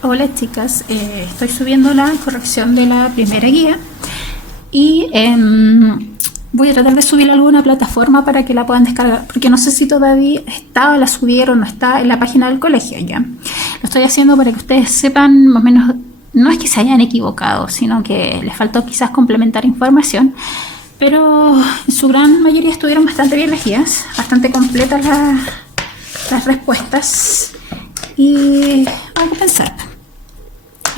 Hola chicas, estoy subiendo la corrección de la primera guía y voy a tratar de subirla a alguna plataforma para que la puedan descargar, porque no sé si todavía está o la subieron o no está en la página del colegio ya. Lo estoy haciendo para que ustedes sepan más o menos, no es que se hayan equivocado, sino que les faltó quizás complementar información, pero en su gran mayoría estuvieron bastante bien las guías, bastante completas las respuestas. Y vamos a pensar.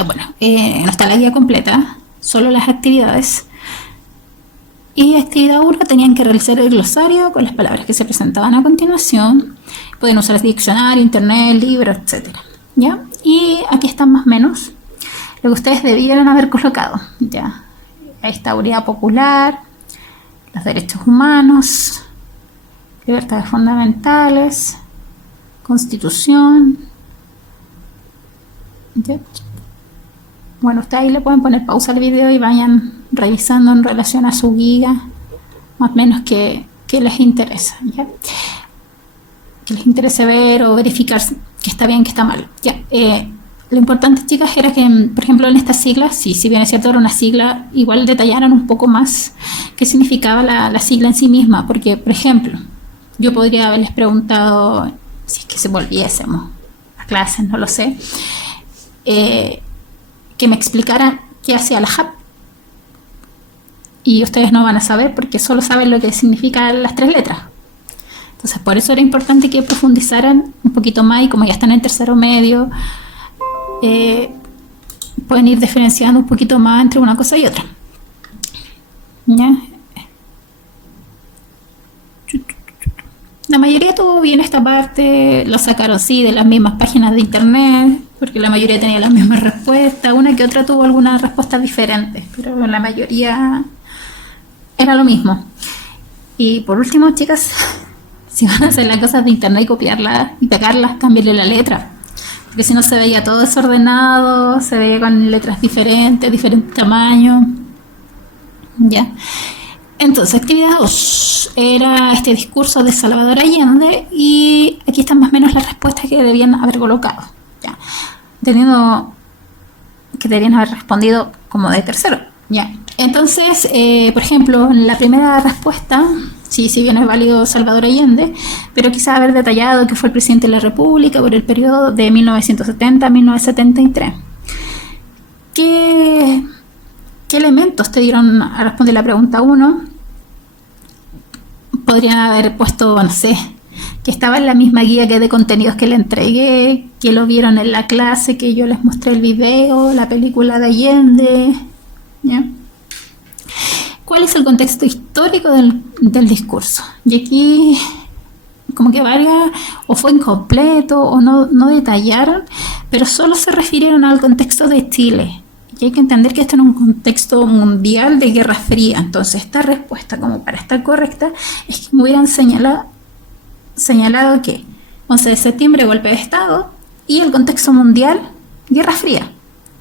Bueno, no está la guía completa, solo las actividades. Y actividad 1 tenían que realizar el glosario con las palabras que se presentaban a continuación. Pueden usar el diccionario, internet, libros, etc. ¿Ya? Y aquí están más o menos lo que ustedes debieran haber colocado. ¿Ya? Esta unidad popular, los derechos humanos, libertades fundamentales, constitución. ¿Ya? Bueno, ustedes ahí le pueden poner pausa al video y vayan revisando en relación a su guía, más o menos que les interesa, ¿ya? Que les interese ver o verificar que está bien, que está mal, ¿ya? Lo importante, chicas, era que, por ejemplo, en estas siglas, si bien es cierto era una sigla, igual detallaran un poco más qué significaba la sigla en sí misma, porque, por ejemplo, yo podría haberles preguntado, si es que se volviésemos a clases, no lo sé, que me explicaran qué hacía la JAP. Y ustedes no van a saber porque solo saben lo que significan las 3 letras. Entonces, por eso era importante que profundizaran un poquito más y como ya están en tercero medio, pueden ir diferenciando un poquito más entre una cosa y otra. ¿Ya? La mayoría tuvo bien esta parte, lo sacaron sí de las mismas páginas de internet, porque la mayoría tenía las mismas respuestas, una que otra tuvo algunas respuestas diferentes, pero la mayoría era lo mismo. Y por último, chicas, si van a hacer las cosas de internet y copiarlas y pegarlas, cámbienle la letra, porque si no se veía todo desordenado, se veía con letras diferentes tamaños, ¿ya? Entonces, actividad 2 era este discurso de Salvador Allende y aquí están más o menos las respuestas que debían haber colocado, ¿ya? Teniendo que deberían haber respondido como de tercero, ¿ya? Entonces, por ejemplo, en la primera respuesta, sí, si bien es válido Salvador Allende, pero quizá haber detallado que fue el presidente de la República por el periodo de 1970 a 1973. ¿Qué elementos te dieron a responder la pregunta 1? Podrían haber puesto, no sé, que estaba en la misma guía que de contenidos que le entregué, que lo vieron en la clase, que yo les mostré el video, la película de Allende, ¿ya? ¿Cuál es el contexto histórico del discurso? Y aquí como que varias o fue incompleto o no detallaron, pero solo se refirieron al contexto de Chile. Y hay que entender que esto es un contexto mundial de Guerra Fría. Entonces esta respuesta, como para estar correcta, es que me hubieran señalado que 11 de septiembre, golpe de Estado, y el contexto mundial, Guerra Fría,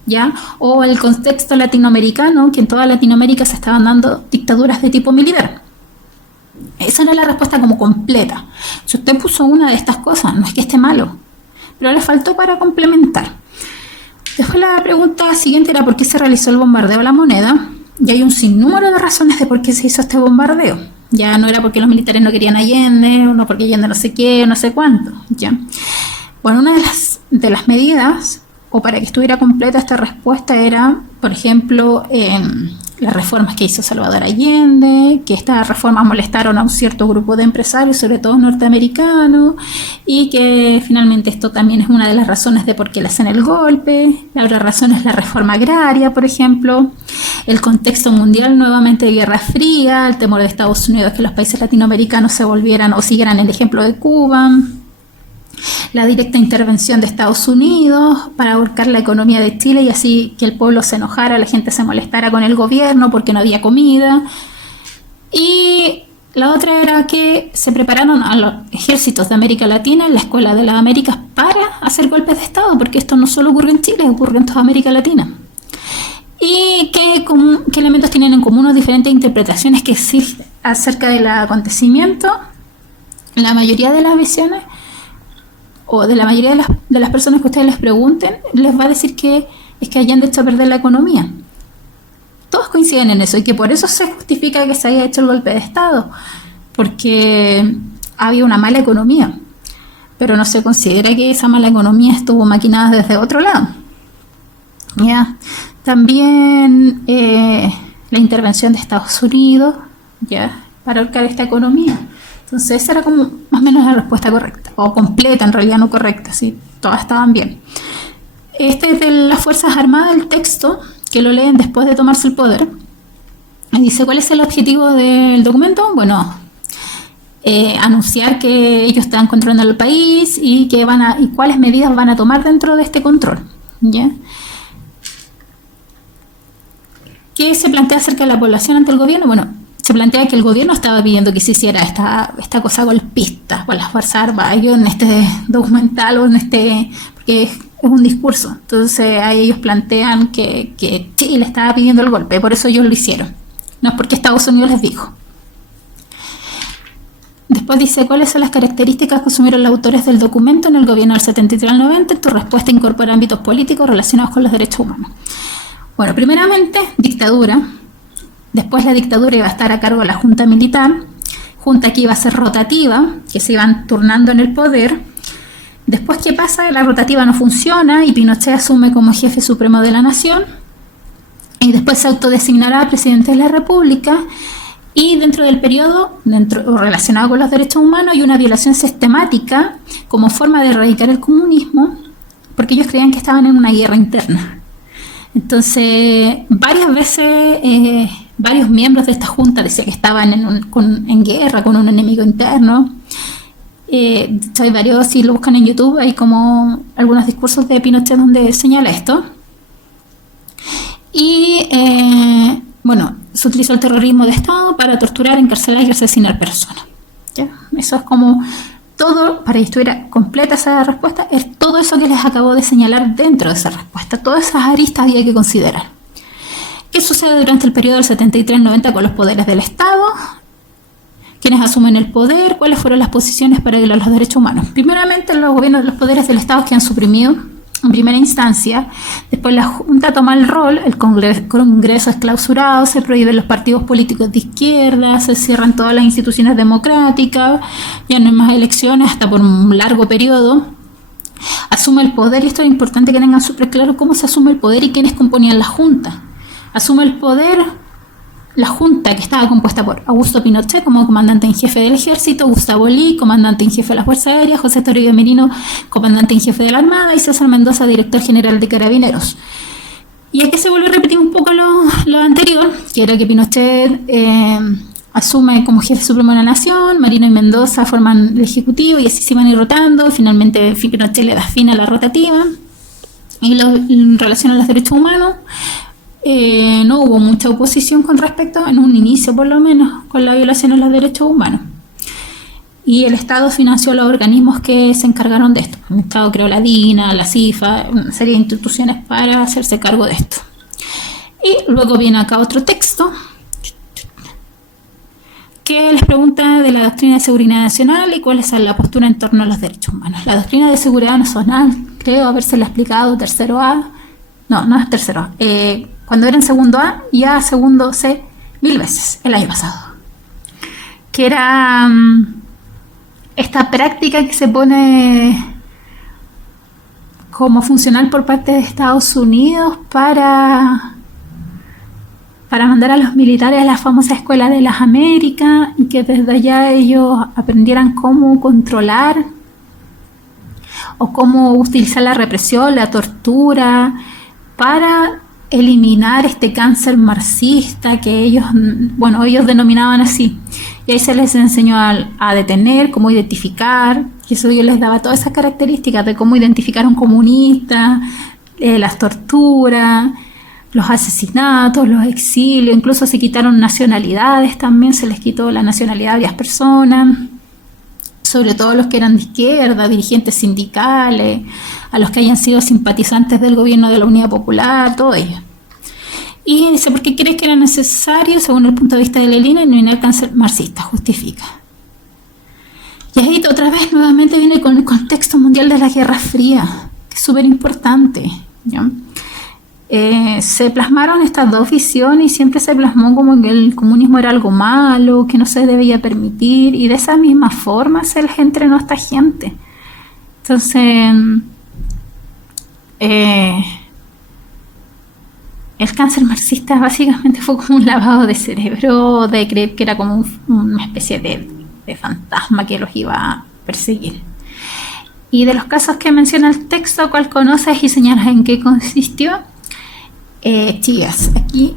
¿ya? O el contexto latinoamericano, que en toda Latinoamérica se estaban dando dictaduras de tipo militar. Esa era la respuesta como completa. Si usted puso una de estas cosas, no es que esté malo, pero le faltó para complementar. Después la pregunta siguiente era por qué se realizó el bombardeo a La Moneda, y hay un sinnúmero de razones de por qué se hizo este bombardeo. Ya no era porque los militares no querían Allende, o no porque Allende no sé qué, o no sé cuánto, ¿ya? Bueno, una de las medidas, o para que estuviera completa esta respuesta, era, por ejemplo, las reformas que hizo Salvador Allende, que estas reformas molestaron a un cierto grupo de empresarios, sobre todo norteamericanos, y que finalmente esto también es una de las razones de por qué le hacen el golpe. La otra razón es la reforma agraria, por ejemplo, el contexto mundial nuevamente de Guerra Fría, el temor de Estados Unidos que los países latinoamericanos se volvieran o siguieran el ejemplo de Cuba, la directa intervención de Estados Unidos para ahorcar la economía de Chile y así que el pueblo se enojara, la gente se molestara con el gobierno porque no había comida. Y la otra era que se prepararon a los ejércitos de América Latina en la Escuela de las Américas para hacer golpes de Estado, porque esto no solo ocurre en Chile, ocurre en toda América Latina. ¿Y qué elementos tienen en común o diferentes interpretaciones que existen acerca del acontecimiento? La mayoría de las visiones o de la mayoría de las personas que ustedes les pregunten, les va a decir que es que hayan hecho a perder la economía. Todos coinciden en eso, y que por eso se justifica que se haya hecho el golpe de Estado, porque había una mala economía, pero no se considera que esa mala economía estuvo maquinada desde otro lado. ¿Ya? También la intervención de Estados Unidos, ¿ya?, para ahorcar esta economía. Entonces esa era como más o menos la respuesta correcta, o completa, en realidad no correcta, ¿sí? Todas estaban bien. Este es de las Fuerzas Armadas, el texto, que lo leen después de tomarse el poder. Y dice, ¿cuál es el objetivo del documento? Bueno, anunciar que ellos están controlando el país y cuáles medidas van a tomar dentro de este control, ¿ya? ¿Qué se plantea acerca de la población ante el gobierno? Bueno, se plantea que el gobierno estaba pidiendo que se hiciera esta cosa golpista por las Fuerzas Armadas. Ellos en este documental o porque es un discurso, entonces ahí ellos plantean que Chile estaba pidiendo el golpe, por eso ellos lo hicieron, no es porque Estados Unidos les dijo. Después dice, ¿cuáles son las características que asumieron los autores del documento en el gobierno del 73 al 90? Tu respuesta incorpora ámbitos políticos relacionados con los derechos humanos. Bueno, primeramente, dictadura. Después la dictadura iba a estar a cargo de la junta militar, junta que iba a ser rotativa, que se iban turnando en el poder. Después, ¿qué pasa? La rotativa no funciona y Pinochet asume como jefe supremo de la nación. Y después se autodesignará presidente de la República. Y dentro del periodo, relacionado con los derechos humanos, hay una violación sistemática como forma de erradicar el comunismo, porque ellos creían que estaban en una guerra interna. Entonces, varias veces varios miembros de esta junta decían que estaban en guerra con un enemigo interno. Hay varios, si lo buscan en YouTube, hay como algunos discursos de Pinochet donde señala esto. Y bueno, se utilizó el terrorismo de Estado para torturar, encarcelar y asesinar personas, ¿ya? Eso es como todo, para que estuviera completa esa respuesta, es todo eso que les acabo de señalar dentro de esa respuesta. Todas esas aristas había que considerar. ¿Qué sucede durante el periodo del 73-90 con los poderes del Estado? ¿Quiénes asumen el poder? ¿Cuáles fueron las posiciones para violar los derechos humanos? Primeramente, los gobiernos, los poderes del Estado quedan suprimidos en primera instancia. Después la Junta toma el rol, el Congreso es clausurado, se prohíben los partidos políticos de izquierda, se cierran todas las instituciones democráticas, ya no hay más elecciones hasta por un largo periodo. Asume el poder, y esto es importante que tengan súper claro cómo se asume el poder y quiénes componían la Junta. Asume el poder la Junta, que estaba compuesta por Augusto Pinochet como comandante en jefe del Ejército, Gustavo Lee, comandante en jefe de las Fuerzas Aéreas, José Toribio Merino, comandante en jefe de la Armada, y César Mendoza, director general de Carabineros. Y aquí se vuelve a repetir un poco lo anterior, que era que Pinochet asume como jefe supremo de la nación, Merino y Mendoza forman el Ejecutivo y así se van a ir rotando, y finalmente Pinochet le da fin a la rotativa. Y en relación a los derechos humanos, no hubo mucha oposición con respecto, en un inicio por lo menos, con la violación de los derechos humanos. Y el Estado financió los organismos que se encargaron de esto. El Estado creó la DINA, la CIFA, una serie de instituciones para hacerse cargo de esto. Y luego viene acá otro texto que les pregunta de la doctrina de seguridad nacional y cuál es la postura en torno a los derechos humanos. La doctrina de seguridad nacional, creo habérsela explicado tercero A, no es tercero A, cuando era en segundo A y a segundo C 1000 veces el año pasado, que era esta práctica que se pone como funcional por parte de Estados Unidos para mandar a los militares a la famosa Escuela de las Américas y que desde allá ellos aprendieran cómo controlar o cómo utilizar la represión, la tortura para eliminar este cáncer marxista que ellos denominaban así. Y ahí se les enseñó a detener, cómo identificar, y eso yo les daba todas esas características de cómo identificar a un comunista, las torturas, los asesinatos, los exilios, incluso se quitaron nacionalidades también, se les quitó la nacionalidad a varias personas, sobre todo los que eran de izquierda, dirigentes sindicales, a los que hayan sido simpatizantes del gobierno de la Unidad Popular, todo ello. Y dice, ¿por qué crees que era necesario, según el punto de vista de Lenin, eliminar el cáncer marxista? Justifica. Y ahí otra vez nuevamente viene con el contexto mundial de la Guerra Fría, que es súper importante, ¿ya? Se plasmaron estas dos visiones y siempre se plasmó como que el comunismo era algo malo, que no se debía permitir, y de esa misma forma se les entrenó a esta gente. Entonces, el cáncer marxista básicamente fue como un lavado de cerebro, de creer que era como una especie de fantasma que los iba a perseguir. Y de los casos que menciona el texto, ¿cuál conoces y señalas en qué consistió? Chicas, aquí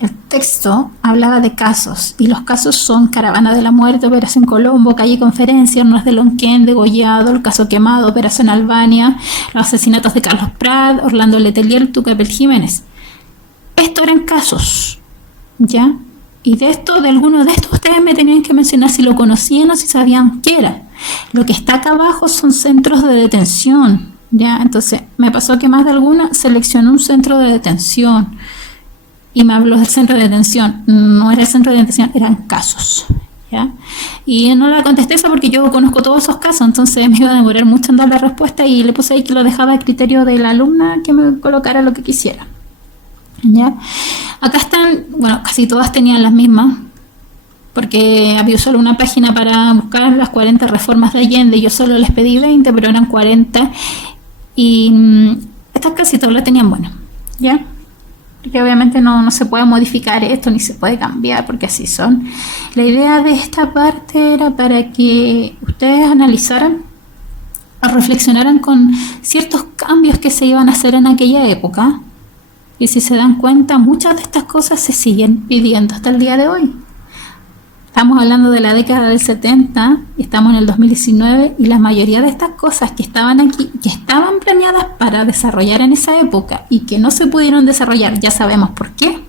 el texto hablaba de casos, y los casos son Caravana de la Muerte, Operación Colombo, Calle Conferencia, Hornos de Lonquén, Degollado, el caso Quemado, Operación Albania, los asesinatos de Carlos Prat, Orlando Letelier, Tucapel Jiménez. Estos eran casos, ¿ya? Y de alguno de estos ustedes me tenían que mencionar si lo conocían o si sabían qué era. Lo que está acá abajo son centros de detención, ¿ya? Entonces me pasó que más de alguna seleccionó un centro de detención y me habló del centro de detención. No era el centro de detención, eran casos, ¿ya? Y no la contesté eso porque yo conozco todos esos casos, entonces me iba a demorar mucho en dar la respuesta, y le puse ahí que lo dejaba a criterio de la alumna que me colocara lo que quisiera, ¿ya? Acá están, bueno, casi todas tenían las mismas, porque había solo una página para buscar las 40 reformas de Allende. Yo solo les pedí 20, pero eran 40, y estas casi todas las tenían, bueno, ¿ya? Porque obviamente no se puede modificar esto ni se puede cambiar porque así son. La idea de esta parte era para que ustedes analizaran o reflexionaran con ciertos cambios que se iban a hacer en aquella época, y si se dan cuenta, muchas de estas cosas se siguen pidiendo hasta el día de hoy. Estamos hablando de la década del 70, estamos en el 2019, y la mayoría de estas cosas que estaban aquí, que estaban planeadas para desarrollar en esa época y que no se pudieron desarrollar, ya sabemos por qué,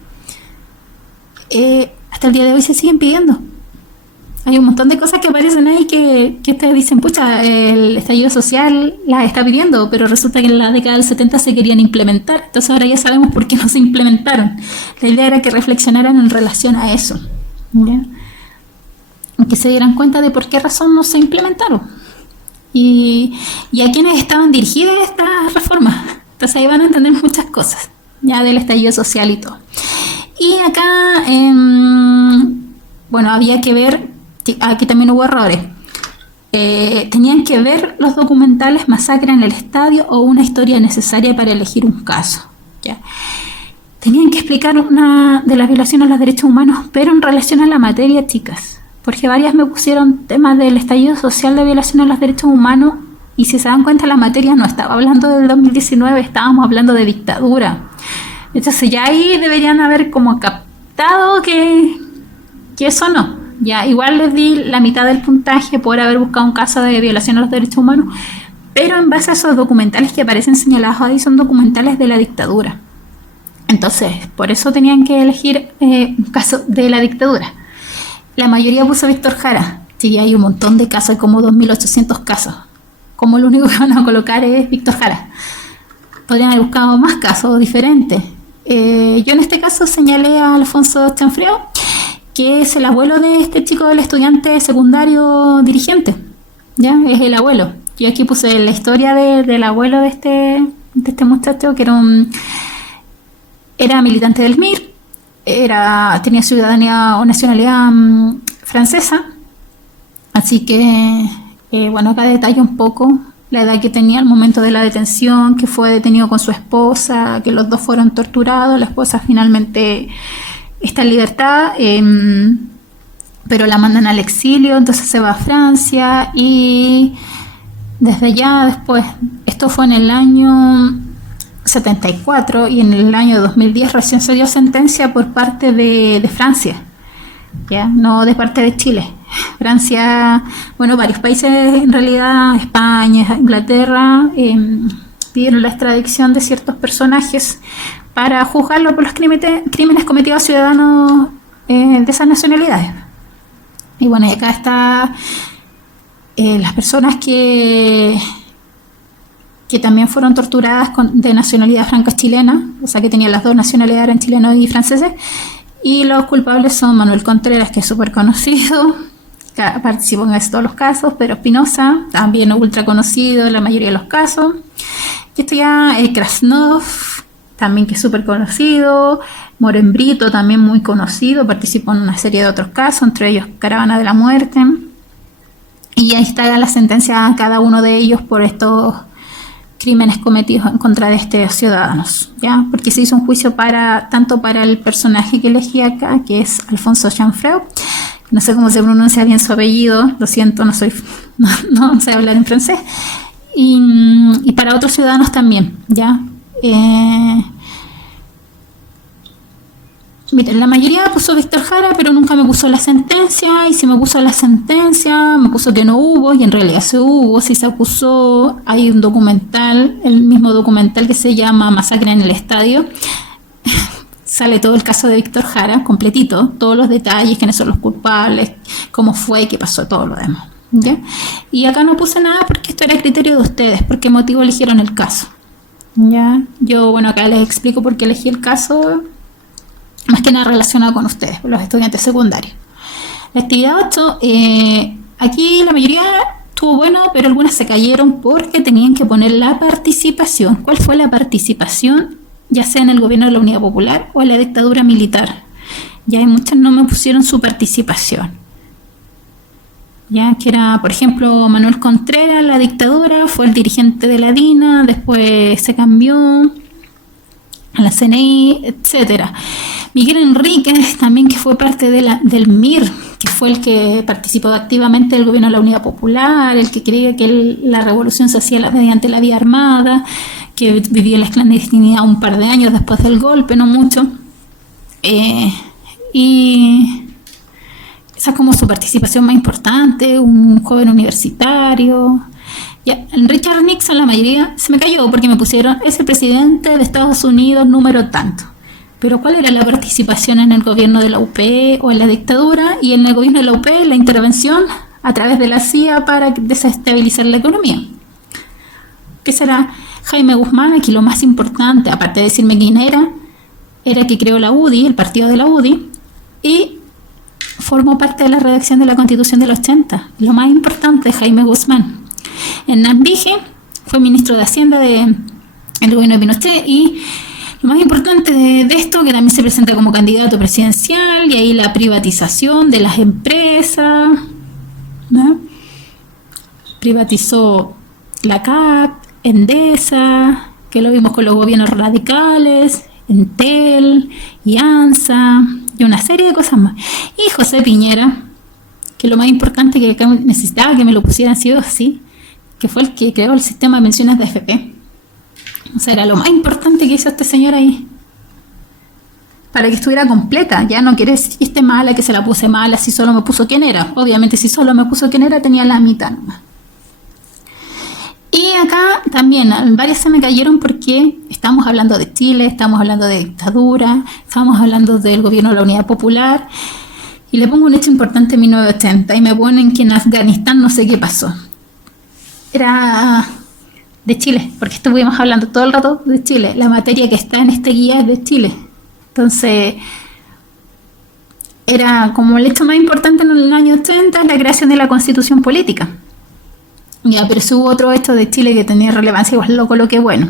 hasta el día de hoy se siguen pidiendo. Hay un montón de cosas que aparecen ahí que ustedes dicen, pucha, el estallido social las está pidiendo, pero resulta que en la década del 70 se querían implementar, entonces ahora ya sabemos por qué no se implementaron. La idea era que reflexionaran en relación a eso, ¿ya? Que se dieran cuenta de por qué razón no se implementaron y a quiénes estaban dirigidas estas reformas. Entonces ahí van a entender muchas cosas ya del estallido social y todo. Y acá bueno, había que ver, aquí también hubo errores. Tenían que ver los documentales Masacre en el Estadio o Una historia necesaria para elegir un caso, ¿ya? Tenían que explicar una de las violaciones a los derechos humanos, pero en relación a la materia, chicas, porque varias me pusieron temas del estallido social de violación a los derechos humanos, y si se dan cuenta, la materia no estaba hablando del 2019, estábamos hablando de dictadura. Entonces ya ahí deberían haber como captado que eso no. Ya igual les di la mitad del puntaje por haber buscado un caso de violación a los derechos humanos, pero en base a esos documentales que aparecen señalados ahí, son documentales de la dictadura. Entonces, por eso tenían que elegir un caso de la dictadura. La mayoría puso Víctor Jara. Sí, hay un montón de casos, hay como 2.800 casos. Como lo único que van a colocar es Víctor Jara. Podrían haber buscado más casos diferentes. Yo en este caso señalé a Alfonso Chanfreo, que es el abuelo de este chico, del estudiante secundario dirigente. ¿Ya? Es el abuelo. Yo aquí puse la historia del abuelo de este muchacho, que era militante del MIR. Tenía ciudadanía o nacionalidad francesa, así que bueno, acá detallo un poco la edad que tenía al momento de la detención, que fue detenido con su esposa, que los dos fueron torturados. La esposa finalmente está en libertad, pero la mandan al exilio, entonces se va a Francia, y desde ya después, esto fue en el año 74, y en el año 2010 recién se dio sentencia por parte de Francia, ¿ya? No de parte de Chile. Francia, bueno, varios países en realidad, España, Inglaterra, pidieron la extradición de ciertos personajes para juzgarlo por los crímenes cometidos a ciudadanos de esas nacionalidades. Y bueno, y acá está las personas que también fueron torturadas de nacionalidad franco-chilena, o sea que tenían las dos nacionalidades, eran chilenos y franceses, y los culpables son Manuel Contreras, que es súper conocido, participó en casi todos los casos. Pedro Espinosa, también ultra conocido en la mayoría de los casos. Y esto ya, Krasnov, también que es súper conocido. Moren Brito, también muy conocido, participó en una serie de otros casos, entre ellos Caravana de la Muerte. Y ahí está la sentencia a cada uno de ellos por estos crímenes cometidos en contra de estos ciudadanos, ¿ya? Porque se hizo un juicio tanto para el personaje que elegí acá, que es Alfonso Chanfreu, no sé cómo se pronuncia bien su apellido, lo siento, no sé hablar en francés, y para otros ciudadanos también, ¿ya? Miren, la mayoría puso Víctor Jara, pero nunca me puso la sentencia, y si me puso la sentencia, me puso que no hubo, y en realidad se hubo. Si se acusó, hay un documental, el mismo documental que se llama Masacre en el Estadio, sale todo el caso de Víctor Jara, completito, todos los detalles, quiénes son los culpables, cómo fue, qué pasó, todo lo demás, ¿ya? Y acá no puse nada porque esto era criterio de ustedes, por qué motivo eligieron el caso, ¿ya? Yo, bueno, acá les explico por qué elegí el caso, más que nada relacionado con ustedes, los estudiantes secundarios. La actividad 8, aquí la mayoría estuvo bueno, pero algunas se cayeron porque tenían que poner la participación. ¿Cuál fue la participación? Ya sea en el gobierno de la Unidad Popular o en la dictadura militar. Ya hay muchas no me pusieron su participación. Ya que era, por ejemplo, Manuel Contreras, la dictadura, fue el dirigente de la DINA, después se cambió a la CNI, etcétera. Miguel Enríquez también, que fue parte del MIR, que fue el que participó activamente del gobierno de la Unidad Popular, el que creía que la revolución se hacía mediante la vía armada, que vivió en la clandestinidad un par de años después del golpe, no mucho. Y esa es como su participación más importante, un joven universitario. Ya, en Richard Nixon la mayoría se me cayó porque me pusieron, es el presidente de Estados Unidos número tanto. Pero ¿cuál era la participación en el gobierno de la UP o en la dictadura? Y en el gobierno de la UP la intervención a través de la CIA para desestabilizar la economía. ¿Qué será? Jaime Guzmán, aquí lo más importante, aparte de decirme quién era que creó la UDI, el partido de la UDI, y formó parte de la redacción de la Constitución del 80. Lo más importante, Jaime Guzmán. En Nambije fue ministro de Hacienda del gobierno de Pinochet, y lo más importante de esto, que también se presenta como candidato presidencial, y ahí la privatización de las empresas, ¿no? Privatizó la CAP, Endesa, que lo vimos con los gobiernos radicales, Entel, y ANSA, y una serie de cosas más. Y José Piñera, que lo más importante que acá necesitaba que me lo pusieran sí o sí, que fue el que creó el sistema de pensiones de AFP. O sea, era lo más importante que hizo este señor ahí, para que estuviera completa. Ya no quiere decir que esté mala, que se la puse mala, si solo me puso quién era. Obviamente si solo me puso quién era, tenía la mitad nomás. Y acá también varias se me cayeron porque estamos hablando de Chile, estamos hablando de dictadura, estamos hablando del gobierno de la Unidad Popular, y le pongo un hecho importante en 1980 y me ponen que en Afganistán no sé qué pasó. Era de Chile, porque estuvimos hablando todo el rato de Chile. La materia que está en este guía es de Chile. Entonces, era como el hecho más importante en el año 80, la creación de la Constitución Política. Ya, pero hubo otro hecho de Chile que tenía relevancia, igual lo coloqué bueno.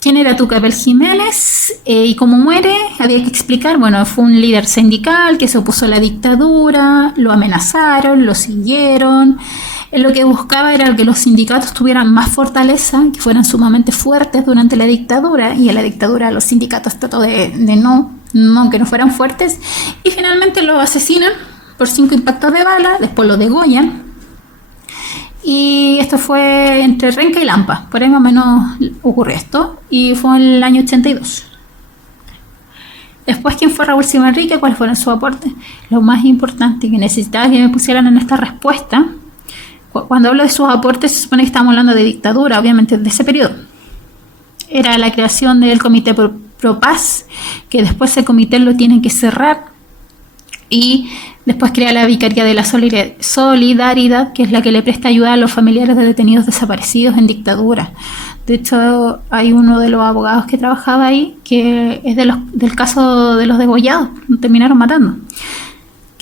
¿Quién era Tucapel Jiménez? Y cómo muere, había que explicar. Bueno, fue un líder sindical que se opuso a la dictadura, lo amenazaron, lo siguieron. Él lo que buscaba era que los sindicatos tuvieran más fortaleza, que fueran sumamente fuertes durante la dictadura, y en la dictadura los sindicatos trató de que no fueran fuertes, y finalmente lo asesinan por 5 impactos de bala, después lo degollan, y esto fue entre Renca y Lampa, por ahí más o menos ocurrió esto, y fue en el año 82. Después, ¿quién fue Raúl Simanrique? ¿Cuáles fueron sus aportes? Lo más importante que necesitaba que me pusieran en esta respuesta. Cuando hablo de sus aportes, se supone que estamos hablando de dictadura, obviamente, de ese periodo. Era la creación del Comité Pro Paz, que después ese comité lo tienen que cerrar, y después crea la Vicaría de la Solidaridad, que es la que le presta ayuda a los familiares de detenidos desaparecidos en dictadura. De hecho, hay uno de los abogados que trabajaba ahí, que es del caso de los degollados, terminaron matando.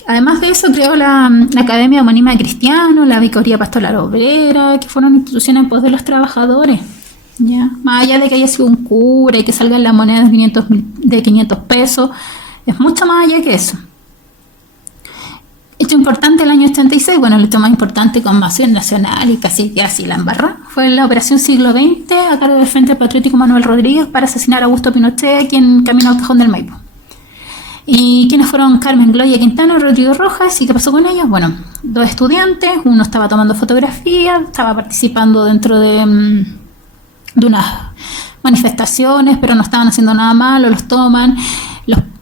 Además de eso, creó la Academia Homónima de Cristianos, la Vicaría Pastoral Obrera, que fueron instituciones en pos de los trabajadores. ¿Ya? Más allá de que haya sido un cura y que salga en la moneda de 500 pesos, es mucho más allá que eso. Hecho importante el año 86, bueno, el hecho más importante con conmoción nacional y casi la embarrá, fue la Operación Siglo XX a cargo del Frente Patriótico Manuel Rodríguez para asesinar a Augusto Pinochet aquí en camino al Cajón del Maipo. ¿Y quiénes fueron? Carmen Gloria Quintana y Rodrigo Rojas. ¿Y qué pasó con ellos? Bueno, 2 estudiantes, uno estaba tomando fotografías, estaba participando dentro de unas manifestaciones, pero no estaban haciendo nada malo, los toman,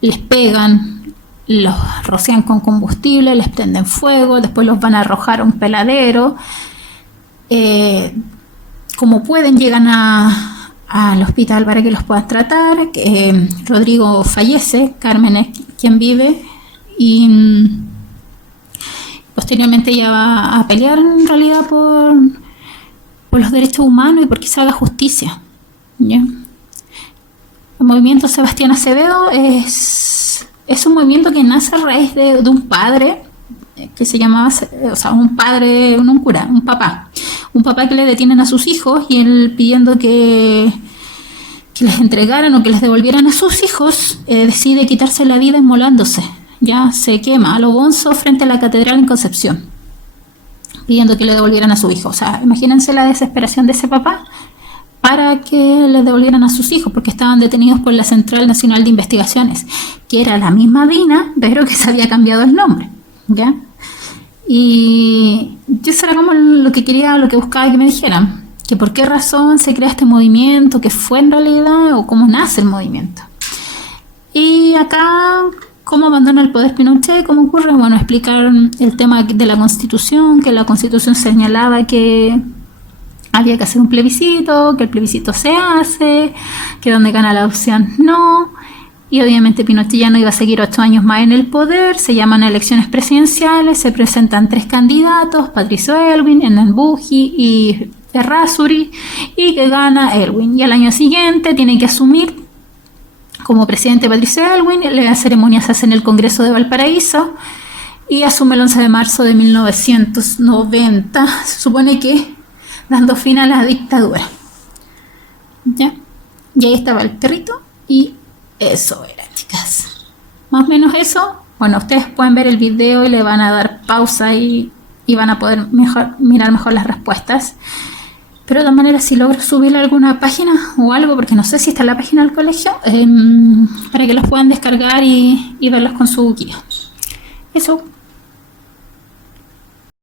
les pegan, los rocian con combustible, les prenden fuego, después los van a arrojar a un peladero. Como pueden, llegan al hospital para que los puedan tratar. Rodrigo fallece, Carmen es quien vive, y posteriormente ella va a pelear en realidad por los derechos humanos y porque se haga justicia. ¿Ya? El movimiento Sebastián Acevedo es un movimiento que nace a raíz de un padre que se llamaba, o sea, un padre, un cura, un papá que le detienen a sus hijos, y él pidiendo que les entregaran o que les devolvieran a sus hijos, decide quitarse la vida inmolándose. Ya se quema a lo bonzo frente a la catedral en Concepción, pidiendo que le devolvieran a su hijo. O sea, imagínense la desesperación de ese papá para que le devolvieran a sus hijos, porque estaban detenidos por la Central Nacional de Investigaciones, que era la misma DINA, pero que se había cambiado el nombre. ¿Ya? Y eso era como lo que buscaba que me dijeran, que por qué razón se crea este movimiento, qué fue en realidad o cómo nace el movimiento. Y acá, cómo abandona el poder Pinochet, cómo ocurre, bueno, explicar el tema de la Constitución, que la Constitución señalaba que había que hacer un plebiscito, que el plebiscito se hace, que donde gana la opción no. Y obviamente Pinochet ya no iba a seguir 8 años más en el poder. Se llaman elecciones presidenciales, se presentan 3 candidatos, Patricio Aylwin, Hernán Buji y Errázuri, y que gana Aylwin. Y al año siguiente tiene que asumir como presidente Patricio Aylwin. La ceremonia se hace en el Congreso de Valparaíso y asume el 11 de marzo de 1990, se supone que dando fin a la dictadura. ¿Ya? Y ahí estaba el perrito y eso era, chicas. Más o menos eso. Bueno, ustedes pueden ver el video y le van a dar pausa y van a poder mirar mejor las respuestas. Pero de todas maneras, si logro subirle alguna página o algo, porque no sé si está en la página del colegio, para que los puedan descargar y verlos con su guía. Eso.